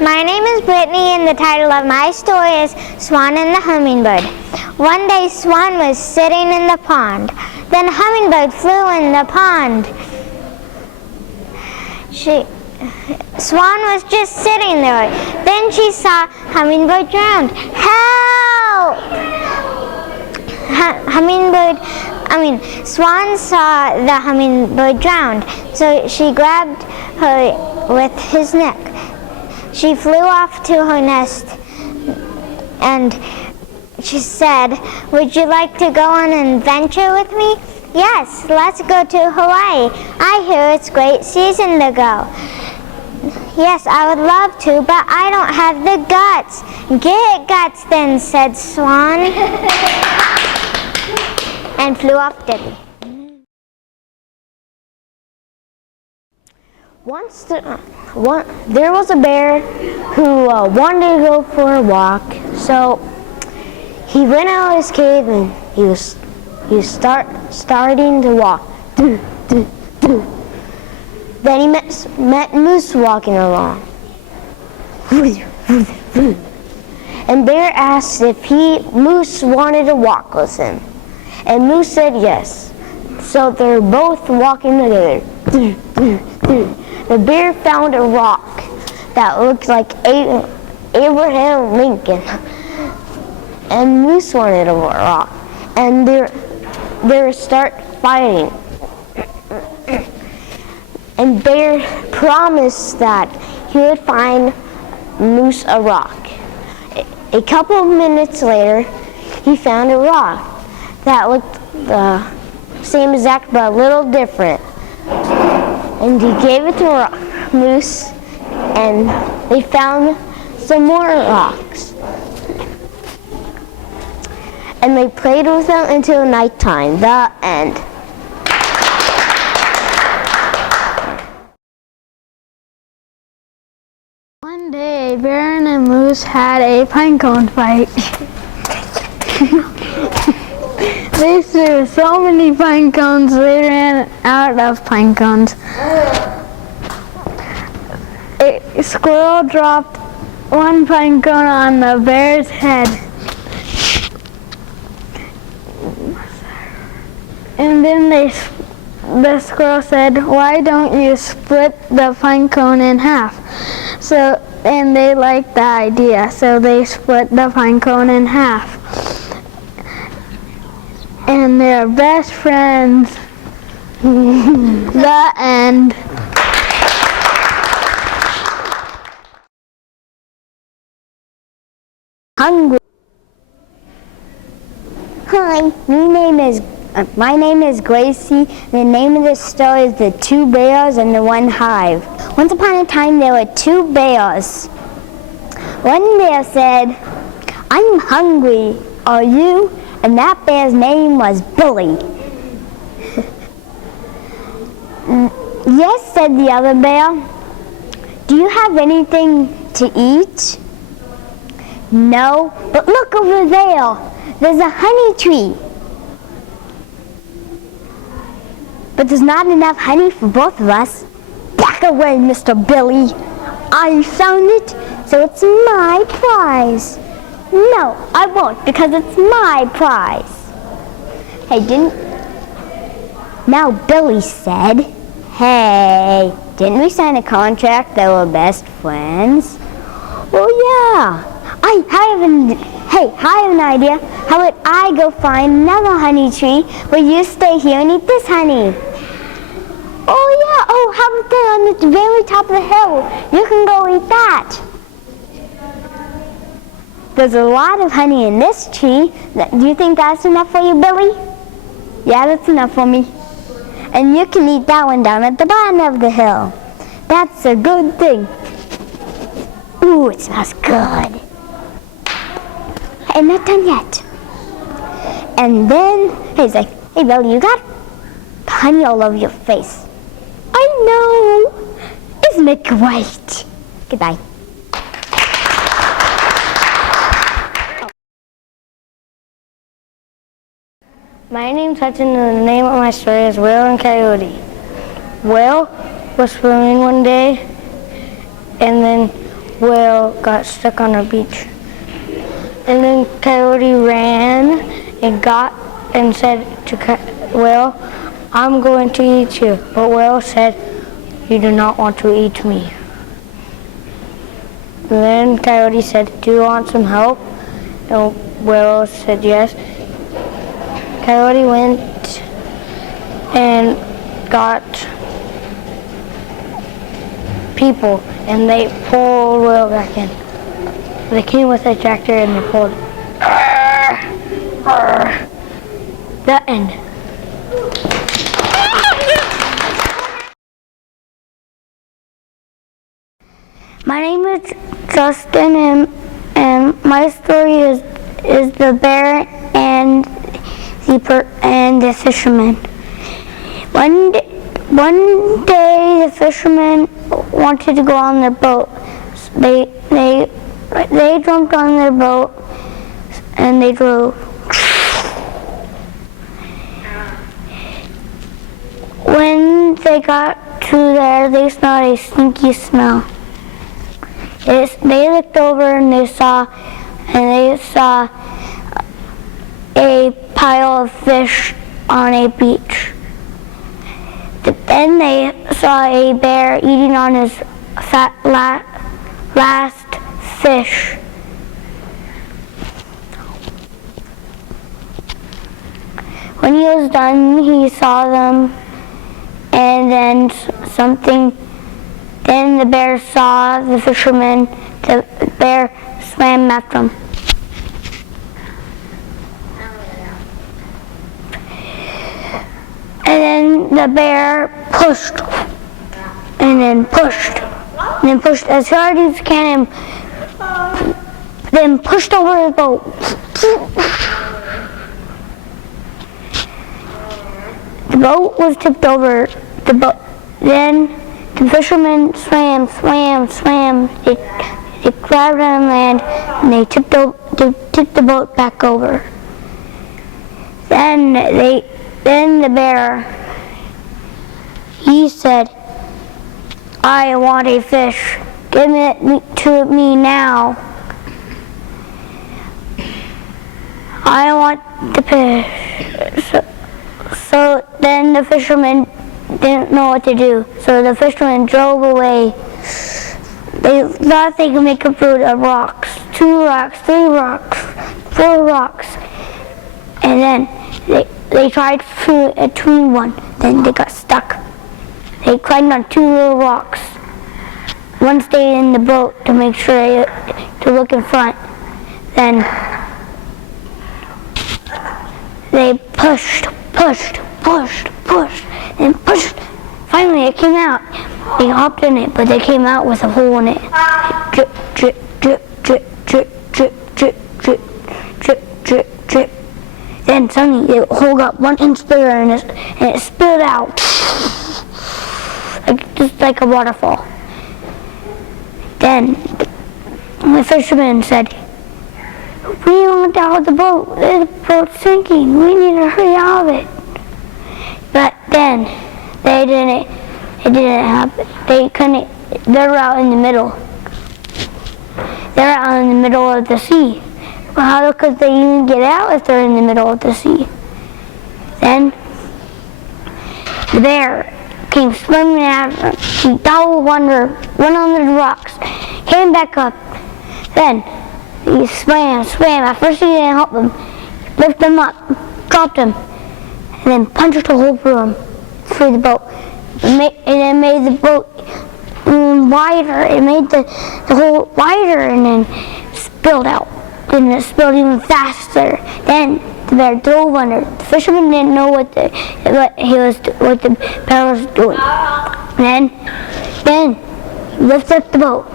My name is Brittney and the title of my story is Swan and the Hummingbird. One day Swan was sitting in the pond. Then a hummingbird flew in the pond. Swan was just sitting there. Then she saw Hummingbird drowned. Help! Swan saw the hummingbird drowned, so she grabbed her with his neck. She flew off to her nest and she said, "Would you like to go on an adventure with me?" "Yes, let's go to Hawaii. I hear it's great season to go." "Yes, I would love to, but I don't have the guts." "Get guts then," said Swan, and flew off deadly. Once there was a bear who wanted to go for a walk, so he went out of his cave and he was starting to walk. Then he met Moose walking along. And Bear asked if Moose wanted to walk with him. And Moose said yes. So they're both walking together. The bear found a rock that looked like Abraham Lincoln. And Moose wanted a rock. And they start fighting. And Bear promised that he would find Moose a rock. A couple of minutes later, he found a rock that looked the same exact but a little different. And he gave it to Moose, and they found some more rocks. And they played with them until nighttime. The end. One day, Bear and Moose had a pinecone fight. They threw so many pine cones, they ran out of pine cones. A squirrel dropped one pine cone on the bear's head. And then the squirrel said, "Why don't you split the pine cone in half?" And they liked the idea, so they split the pine cone in half. And they're best friends. The end. Hungry. Hi, my name is Gracie. The name of the story is The Two Bears and the One Hive. Once upon a time, there were two bears. One bear said, "I'm hungry. Are you?" And that bear's name was Billy. "Yes," said the other bear. "Do you have anything to eat?" "No, but look over there. There's a honey tree." "But there's not enough honey for both of us." "Back away, Mr. Billy. I found it, so it's my prize." "No, I won't, because it's my prize." Now Billy said, "Hey, didn't we sign a contract that we're best friends?" "Oh yeah, I have an idea. How about I go find another honey tree where you stay here and eat this honey?" "Oh yeah, how about that on the very top of the hill? You can go eat that." "There's a lot of honey in this tree. Do you think that's enough for you, Billy?" "Yeah, that's enough for me." "And you can eat that one down at the bottom of the hill." "That's a good thing." "Ooh, it smells good." "I'm not done yet." And then he's like, "Hey, Billy, you got honey all over your face." "I know. Isn't it great?" Goodbye. My name's Hudson and the name of my story is Whale and Coyote. Whale was swimming one day and then whale got stuck on a beach. And then Coyote ran and said to whale, I'm going to eat you. But whale said, you do not want to eat me. Then Coyote said, do you want some help? And whale said yes. Coyote went and got people, and they pulled whale back in. They came with a tractor and they pulled. The end. My name is Justen, and my story is the bear and the fisherman. One day the fisherman wanted to go on their boat. They jumped on their boat and they drove. When they got to there, they smelled a stinky smell. They looked over and they saw a pile of fish on a beach. Then they saw a bear eating on his last fish. When he was done, he saw them, and then the bear saw the fisherman. The bear swam after him. And then the bear pushed as hard as he can, and then pushed over the boat. The boat was tipped over. Then the fishermen swam. They grabbed on land and they tipped the boat back over. Then the bear, he said, I want a fish. Give it to me now. I want the fish. So then the fisherman didn't know what to do. So the fisherman drove away. They thought they could make a boat of rocks. 2 rocks, 3 rocks, 4 rocks. And then they tried to tween one. Then they got stuck. They climbed on 2 little rocks. One stayed in the boat to make sure to look in front. Then they pushed, and pushed. Finally, it came out. They hopped in it, but they came out with a hole in it. Drip, drip, drip, drip, drip, drip, drip, drip, drip, drip, drip. Then suddenly the hole got 1 inch bigger, and it spilled out, just like a waterfall. Then the fisherman said, we went out of the boat. The boat's sinking. We need to hurry out of it. But then it didn't happen. They couldn't. They're out in the middle. They're out in the middle of the sea. Well, how could they even get out if they're in the middle of the sea? Then the bear came swimming after them. He dived under the rocks, came back up. Then he swam. At first he didn't help them. He lifted them up, dropped them, and then punched a hole through the boat. And it made the boat wider. It made the hole wider, and then spilled out. Then it spilled even faster. Then the bear dove under. The fisherman didn't know what the bear was doing. Then he lifted up the boat.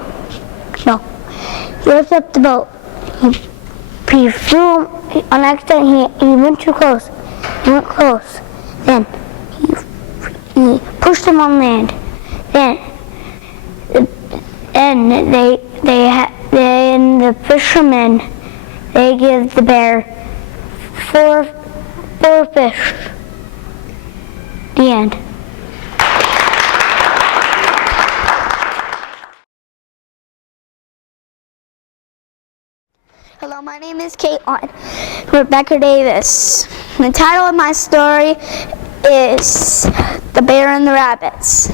No, he lifted up the boat. He flew on accident. He went too close. He went close. Then he pushed him on land. Then the fishermen, they give the bear 4 fish. The end. Hello, my name is Kaitlyn. Rebecca Davis. The title of my story is The Bear and the Rabbits.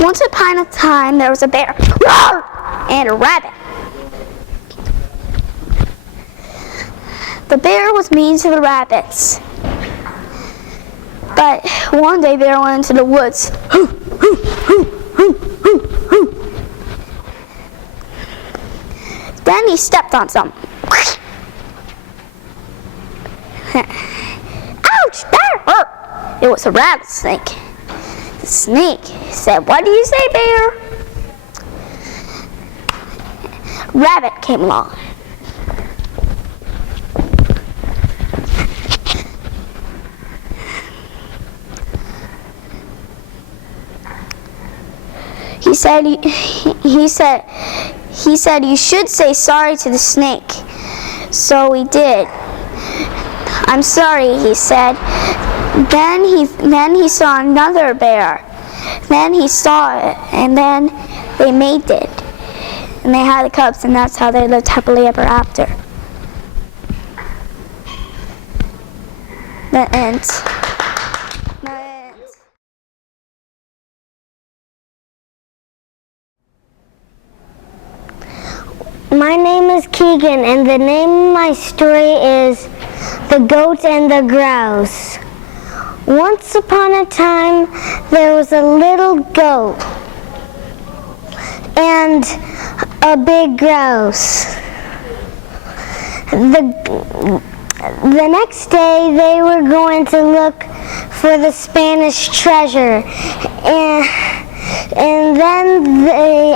Once upon a time, there was a bear and a rabbit. The bear was mean to the rabbits. But one day, the bear went into the woods. Then he stepped on something. Ouch, that hurt. It was a rattlesnake. The snake said, "What do you say, bear?" Rabbit came along. He said, "You should say sorry to the snake." So we did. "I'm sorry," he said. Then he saw another bear. Then he saw it, and then they mated. And they had cubs, and that's how they lived happily ever after. That ends. My name is Keegan, and the name of my story is The Goat and the Grouse. Once upon a time, there was a little goat and a big grouse. The next day, they were going to look for the Spanish treasure, and then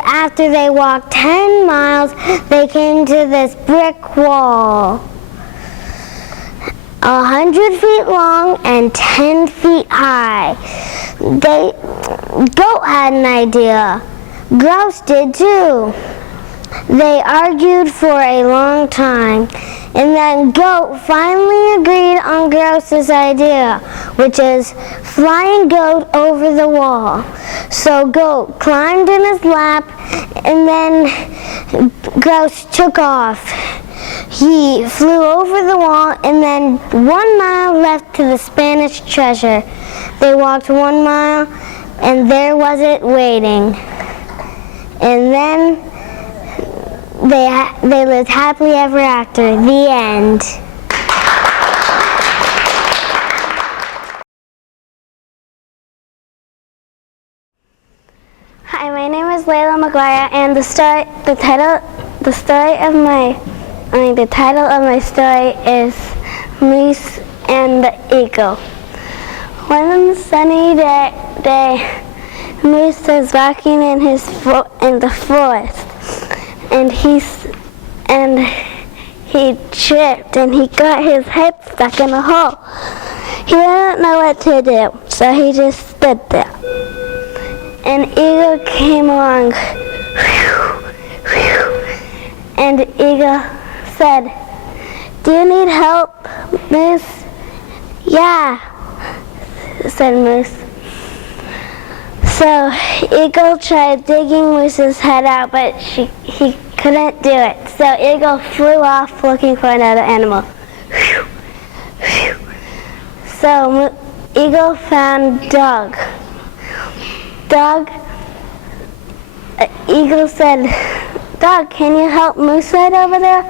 after they walked 10 miles, they came to this brick wall, 100 feet long and 10 feet high. Goat had an idea. Grouse did too. They argued for a long time, and then Goat finally agreed on Grouse's idea, which is flying Goat over the wall. So Goat climbed in his lap, and then Grouse took off. He flew over the wall, and then 1 mile left to the Spanish treasure. They walked 1 mile, and there was it waiting. And then they lived happily ever after. The end. Hi, my name is Laila McGuire, and the title of my story is Moose and the Eagle. One sunny day, Moose was walking in the forest, and he tripped and he got his head stuck in a hole. He didn't know what to do, so he just stood there. An eagle came along, and the eagle said, "Do you need help, Moose?" "Yeah," said Moose. So Eagle tried digging Moose's head out, but he couldn't do it. So Eagle flew off looking for another animal. So Eagle found Dog. Eagle said, "Dog, can you help Moose right over there?"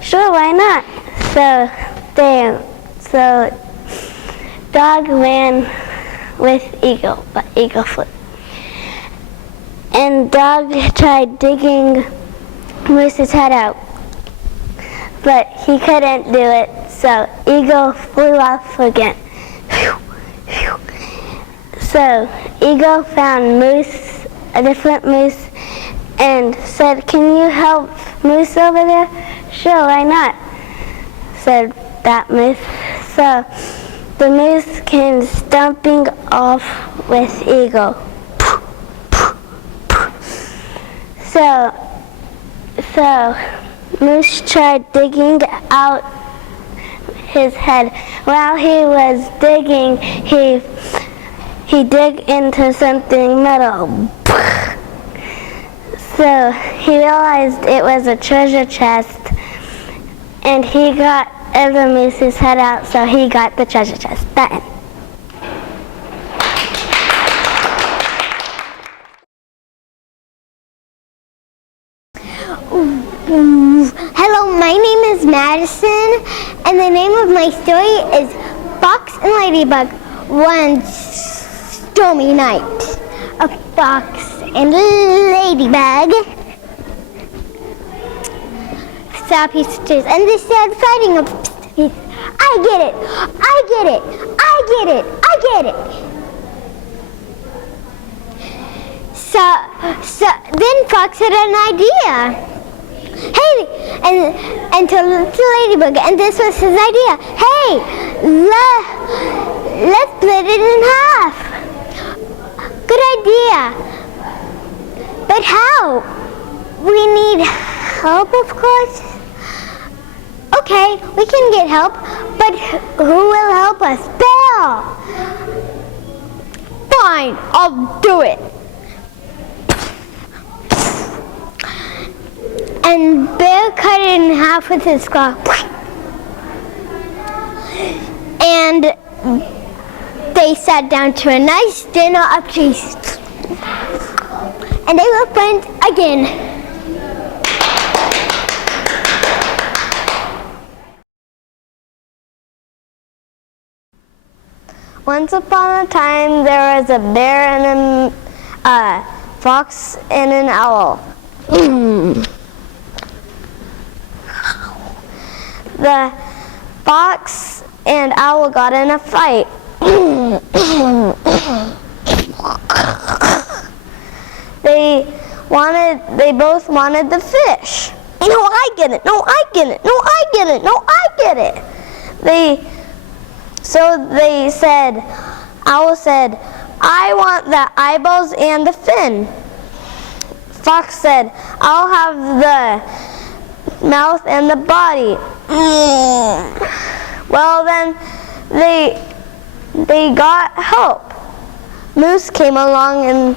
"Sure, why not?" So Dog ran with Eagle, but Eagle flew. And Dog tried digging Moose's head out, but he couldn't do it, so Eagle flew off again. So Eagle found a different Moose, and said, "Can you help Moose over there?" "Sure, why not?" said that Moose. So the Moose came stomping off with Eagle. So Moose tried digging out his head. While he was digging, he dug into something metal. So he realized it was a treasure chest And he got the moose's head out, so he got the treasure chest. The end. Hello, my name is Madison, and the name of my story is Fox and Ladybug. One stormy night, a fox and a ladybug saw a piece of trees, and they started fighting a piece. I get it! I get it! I get it! I get it! So then Fox had an idea. Hey, and to Ladybug, and this was his idea. Hey, let's split it in half. Good idea. But how? We need help, of course. Okay, we can get help, but who will help us? Bill! Fine, I'll do it. And Bear cut it in half with his claw. And they sat down to a nice dinner of cheese. And they were friends again. Once upon a time, there was a bear and a fox and an owl. The fox and owl got in a fight. They both wanted the fish. No, I get it. No, I get it. No, I get it. No, I get it. Owl said, I want the eyeballs and the fin. Fox said, I'll have the mouth and the body. Well, then they got help. Moose came along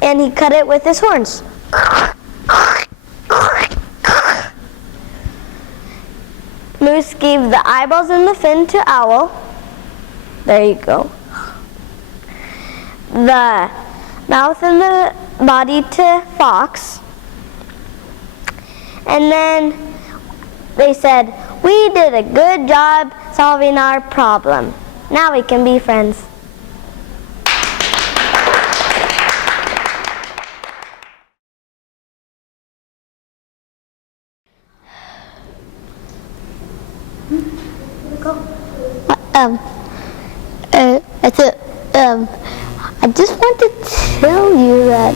and he cut it with his horns. Moose gave the eyeballs and the fin to Owl. There you go. The mouth and the body to Fox. And then they said, we did a good job solving our problem. Now we can be friends. I just want to tell you that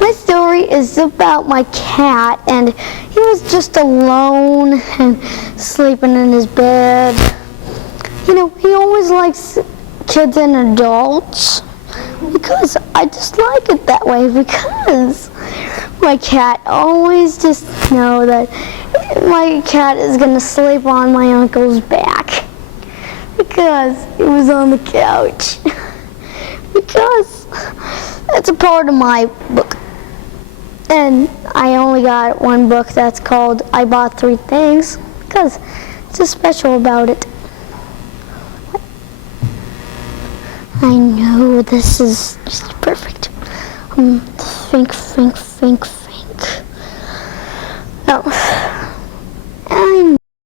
my story is about my cat, and he was just alone and sleeping in his bed. You know, he always likes kids and adults because I just like it that way, because my cat always just know that my cat is going to sleep on my uncle's back because he was on the couch. Because it's a part of my book. And I only got one book that's called I Bought 3 Things because it's just special about it. I know this is just perfect. Think.